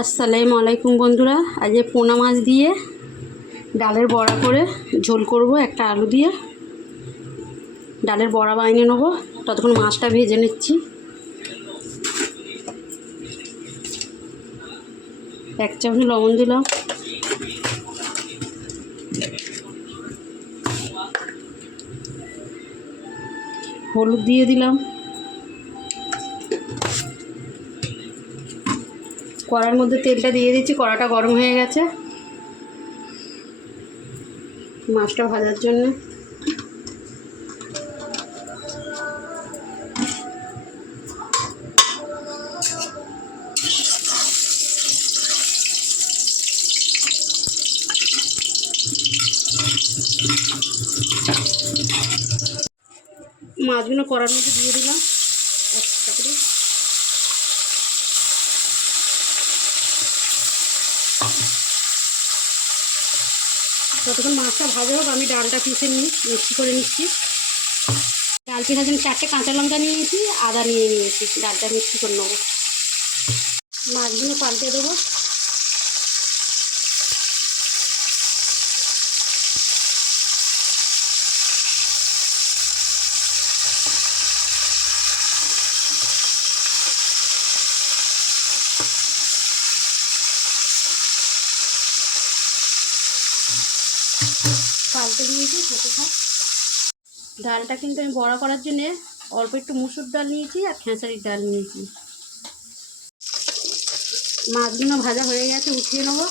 আসসালামু আলাইকুম বন্ধুরা, আজ পোনা মাছ দিয়ে ডালের বড়া করে ঝোল করব। একটা আলু দিয়ে ডালের বড়া বানিয়ে নেবো। ততক্ষণ মাছটা ভেজে নিচ্ছি। এক চামচ লবণ দিলাম, হলুদ দিয়ে দিলাম, কড়ার মধ্যে তেলটা দিয়ে দিচ্ছি। কড়াটা গরম হয়ে গেছে মাছটা ভাজার জন্য। মাছগুলো কড়ার মধ্যে দিয়ে দিলাম একটা করে। ততক্ষণ মাছটা ভাজা হোক, আমি ডালটা পিষে মিক্সি করে নিচ্ছি। ডাল পিসার জন্য 4টে কাঁচা লঙ্কা নিয়েছি, আদা নিয়েছি। ডালটা মিক্সি করে নেবো। মাছগুলো পাল্টে দেবো। পাল্টে দিয়েছি সাথে থাক। ডালটা কিন্তু আমি বড়া করার জন্যে অল্প একটু মুসুর ডাল নিয়েছি আর খেসারির ডাল নিয়েছি। মাছগুলো ভাজা হয়ে গেছে, উঠিয়ে নেবো।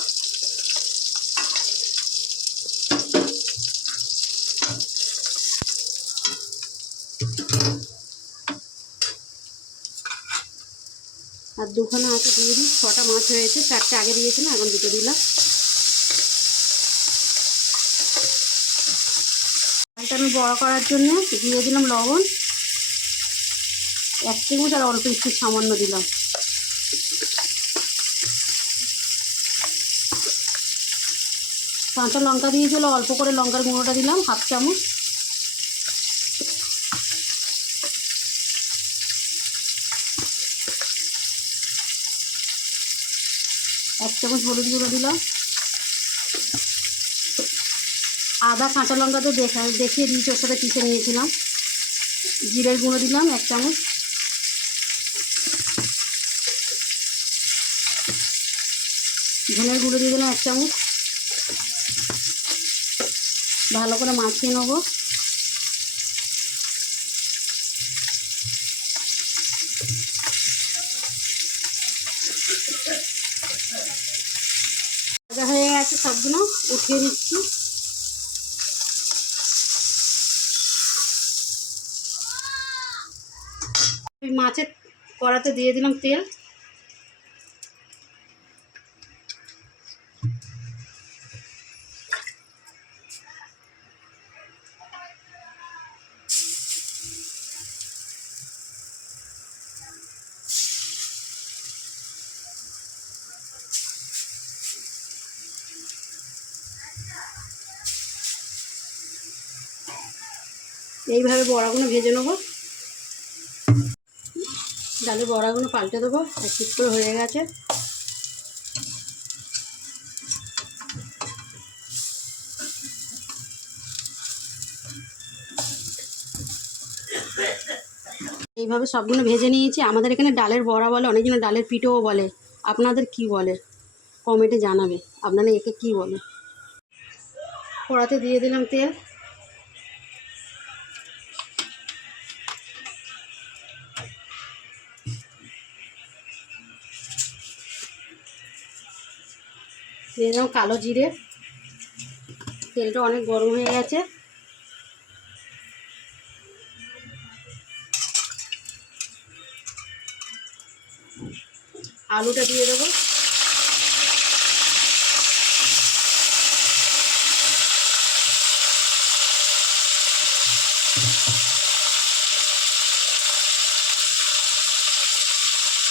আর দুখানা আছে দিয়ে দিই। 6টা মাছ হয়েছে, 4টে আগে দিয়েছিলাম, এখন 2টো দিলাম। ডালটা আমি বড়া করার জন্য দিয়ে দিলাম লবণ 1 চামচ, আর অল্প একটু সামান্য দিলাম। কাঁচা লঙ্কা দিয়েছিল, অল্প করে লঙ্কার গুঁড়োটা দিলাম 1/2 চামচ। এক চামচ হলুদ গুঁড়ো দিলাম। আদা কাঁচা লঙ্কা তো দেখিয়ে দিয়েছি, ওর সাথে পিষে নিয়েছিলাম। জিরের গুঁড়ো দিলাম 1 চামচ। ধনের গুঁড়ো দিয়ে দিলাম 1 চামচ। ভালো করে মাখিয়ে নেবো। ভাজা হয়ে গেছে, সবগুলো উঠিয়ে দিচ্ছি। মাছের কড়াতে দিয়ে দিলাম তেল। এইভাবে বড়াগুলো ভেজে নেবো। ডালের বড়াগুলো পাল্টে দেবো। এক পিট করে হয়ে গেছে। এইভাবে সবগুলো ভেজে নিয়েছি। আমাদের এখানে ডালের বড়া বলে, অনেকজন ডালের পিঠেও বলে। আপনাদের কি বলে কমেন্টে জানাবে, আপনারা একে কি বলে। কড়াতে দিয়ে দিলাম তেল। দিয়ে দিলাম কালো জিরে। তেলটা অনেক গরম হয়ে গেছে। আলুটা দিয়ে দেবো।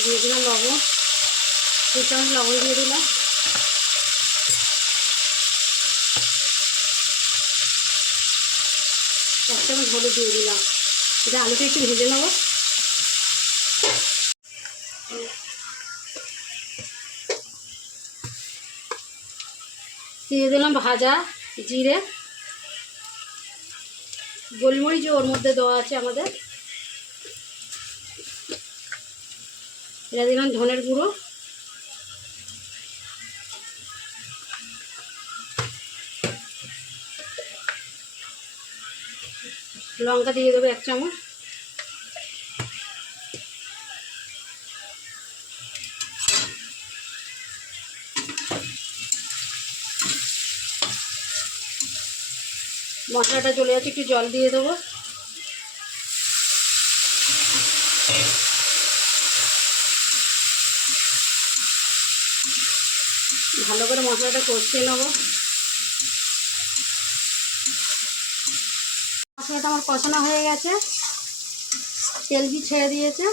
দিয়ে দিলাম লবণ, 2 চামচ লবণ দিয়ে দিলাম। এক চামচ হলুদ দিয়ে দিলাম। এটা আলুটা একটু ভেজে নেবো। দিয়ে দিলাম ভাজা জিরে, গোলমরিচ ওর মধ্যে দেওয়া আছে আমাদের। এটা দিলাম ধনের গুঁড়ো, লঙ্কা দিয়ে দেবো 1 চামচ, মশলাটা চলে যাচ্ছে, একটু জল দিয়ে দেবো। ভালো করে মশলাটা কষিয়ে নেবো। মশলাটা আমার কষানো হয়ে গেছে, তেল বি ছেড়ে দিয়েছে।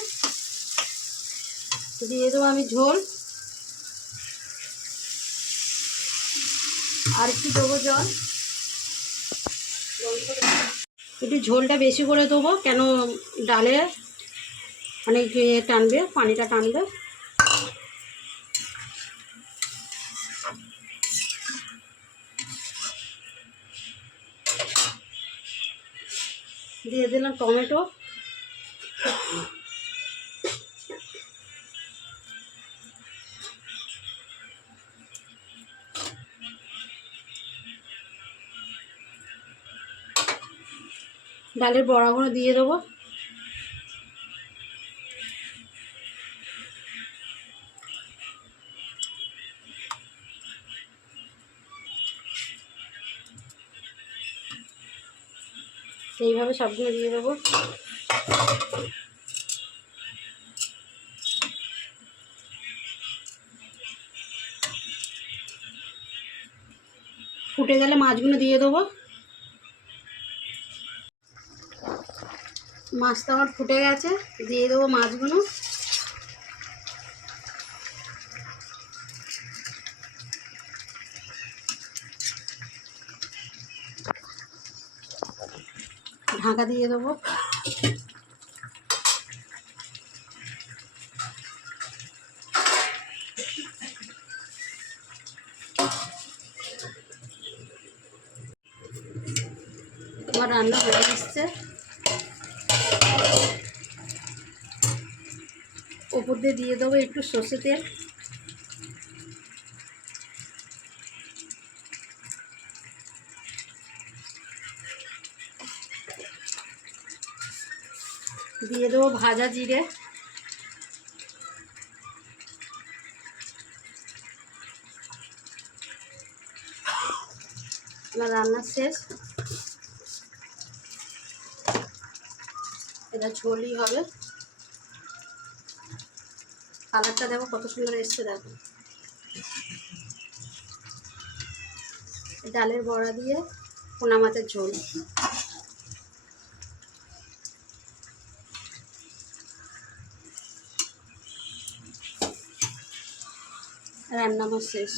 দিয়ে দেবো আমি ঝোল, আর একটু দেবো জল। একটু ঝোলটা বেশি করে দেবো, কেন ডালে অনেক টানবে, পানিটা টানবে। দিয়ে দিলাম টমেটো, ডালের বড়াগুলো দিয়ে দেবো। এইভাবে সবগুলো দিয়ে দেবো। ফুটে গেলে মাছগুলো দিয়ে দেবো। মাছটা আমার ফুটে গেছে, দিয়ে দেবো মাছগুলো। ঢাকা দিয়ে দেবো। আমার রান্না হয়ে এসছে। ওপর দিয়ে দেবো একটু সর্ষে তেল, দিয়ে দেবো ভাজা জিরে, আমার রান্না শেষ। এটা ঝোলই হবে। কালারটা দেখো কত সুন্দর এসছে, দেখো। ডালের বড়া দিয়ে পোনা মাছের ঝোল, রান্না আমার শেষ।